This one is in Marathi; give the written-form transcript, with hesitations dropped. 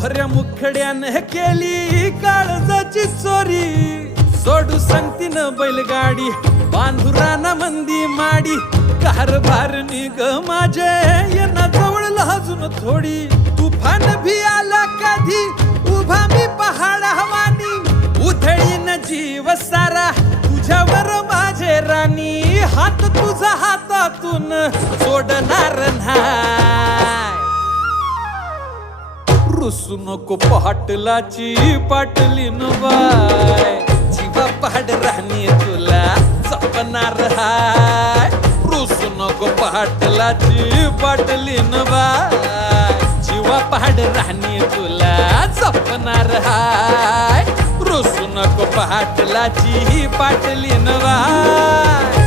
गोऱ्या मुखड्यानं केली काळजाची चोरी सोडू सांगतीन बैलगाडी बांधुराना मंदी माडी कारभार निग माझे येना जवळ लाजून थोडी तुफान भी आला कधी उभा मी पहाड हवानी उधळीन जीव सारा तुझ्यावर माझे राणी हात तुझा हातातून सोडणार नाही रुसू नको पाटलाची पाटलीन बाय जीवा पहाड राणी तुला जपणार हाय रुसू नको पाटलाची पाटलीन बाय जीवा पहाड राणी तुला जपणार हाय रुसू नको पाटलाची पाटलीन बाय